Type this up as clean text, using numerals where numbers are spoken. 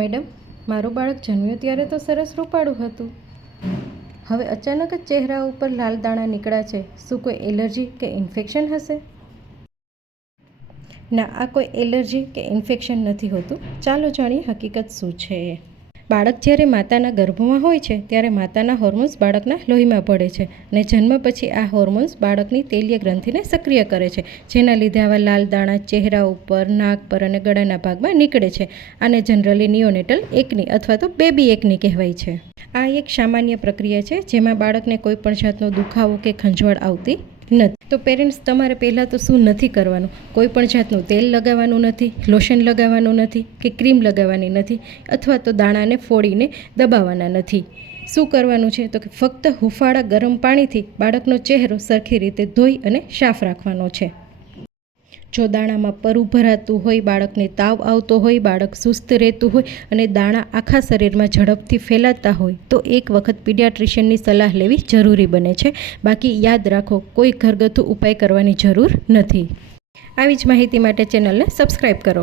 Madam, મારું બાળક જન્મ્યું ત્યારે તો સરસ રૂપાળું હતું. હવે અચાનક જ ચહેરા ઉપર લાલ દાણા નીકળ્યા છે. શું કોઈ એલર્જી કે ઇન્ફેક્શન હશે? ના, આ કોઈ એલર્જી કે ઇન્ફેક્શન નથી હોતું. ચાલો જાણીએ હકીકત શું છે. બાળક જ્યારે માતાના ગર્ભમાં હોય છે ત્યારે માતાના હોર્મોન્સ બાળકના લોહીમાં ભળે છે અને જન્મ પછી આ હોર્મોન્સ બાળકની તેલીય ગ્રંથિને સક્રિય કરે છે, જેના લીધે આવા લાલ દાણા ચહેરા ઉપર, નાક પર અને ગળાના ભાગમાં નીકળે છે. આને જનરલી નિયોનેટલ એકની અથવા તો બેબી એકની કહેવાય છે. આ એક સામાન્ય પ્રક્રિયા છે જેમાં બાળકને કોઈ પણ જાતનો દુખાવો કે ખંજવાળ આવતી નથી. તો પેરેન્ટ્સ, તમારે પહેલાં તો શું નથી કરવાનું? કોઈ પણ જાતનું તેલ લગાવવાનું નથી, લોશન લગાવવાનું નથી કે ક્રીમ લગાવવાની નથી, અથવા તો દાણાને ફોડીને દબાવવાના નથી. શું કરવાનું છે? તો કે ફક્ત હુંફાળા ગરમ પાણીથી બાળકનો ચહેરો સરખી રીતે ધોઈ અને સાફ રાખવાનો છે. જો દાણામાં પરુ ભરાતું હોય, બાળકને તાવ આવતો હોય, બાળક સુસ્ત રહેતું હોય અને દાણા આખા શરીરમાં ઝડપથી ફેલાતા હોય તો એક વખત પીડિયાટ્રિશિયનની સલાહ લેવી જરૂરી બને છે. બાકી યાદ રાખો, કોઈ ઘરગથ્થુ ઉપાય કરવાની જરૂર નથી. આવી જ માહિતી માટે ચેનલને સબસ્ક્રાઈબ કરો.